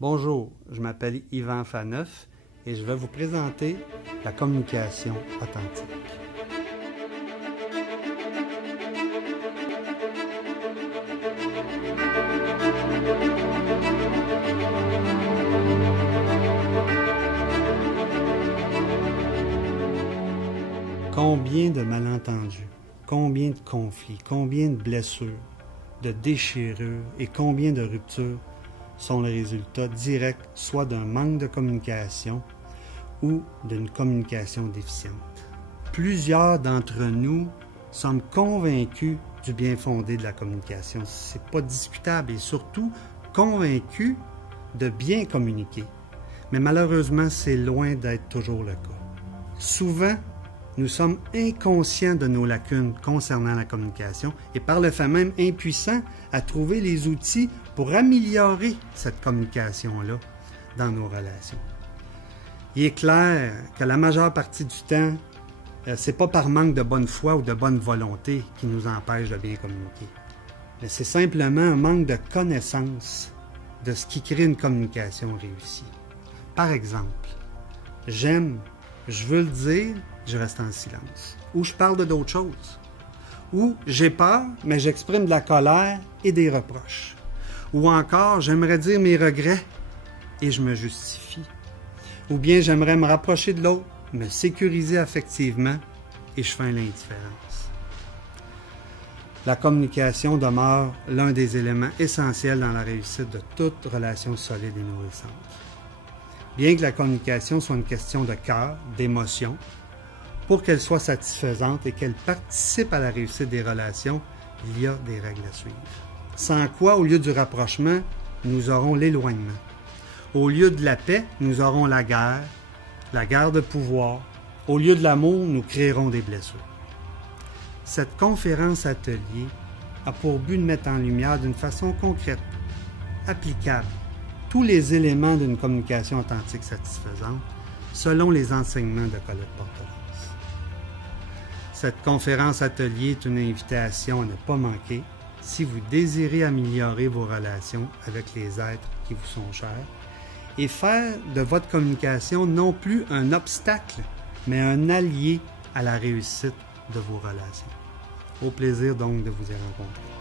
Bonjour, je m'appelle Yvan Faneuf et je vais vous présenter la communication authentique. Combien de malentendus, combien de conflits, combien de blessures, de déchirures et combien de ruptures sont le résultat direct soit d'un manque de communication ou d'une communication déficiente. Plusieurs d'entre nous sommes convaincus du bien fondé de la communication. C'est pas discutable et surtout convaincus de bien communiquer. Mais malheureusement, c'est loin d'être toujours le cas. Souvent, nous sommes inconscients de nos lacunes concernant la communication et par le fait même impuissants à trouver les outils pour améliorer cette communication-là dans nos relations. Il est clair que la majeure partie du temps, c'est pas par manque de bonne foi ou de bonne volonté qui nous empêche de bien communiquer. Mais c'est simplement un manque de connaissance de ce qui crée une communication réussie. Par exemple, j'aime, je veux le dire, je reste en silence. Ou je parle d'autres choses. Ou j'ai peur, mais j'exprime de la colère et des reproches. Ou encore, j'aimerais dire mes regrets et je me justifie. Ou bien j'aimerais me rapprocher de l'autre, me sécuriser affectivement et je feins l'indifférence. La communication demeure l'un des éléments essentiels dans la réussite de toute relation solide et nourrissante. Bien que la communication soit une question de cœur, d'émotion, pour qu'elle soit satisfaisante et qu'elle participe à la réussite des relations, il y a des règles à suivre. Sans quoi, au lieu du rapprochement, nous aurons l'éloignement. Au lieu de la paix, nous aurons la guerre de pouvoir. Au lieu de l'amour, nous créerons des blessures. Cette conférence atelier a pour but de mettre en lumière d'une façon concrète, applicable, tous les éléments d'une communication authentique satisfaisante, selon les enseignements de Colette Portelance. Cette conférence atelier est une invitation à ne pas manquer si vous désirez améliorer vos relations avec les êtres qui vous sont chers et faire de votre communication non plus un obstacle, mais un allié à la réussite de vos relations. Au plaisir donc de vous y rencontrer.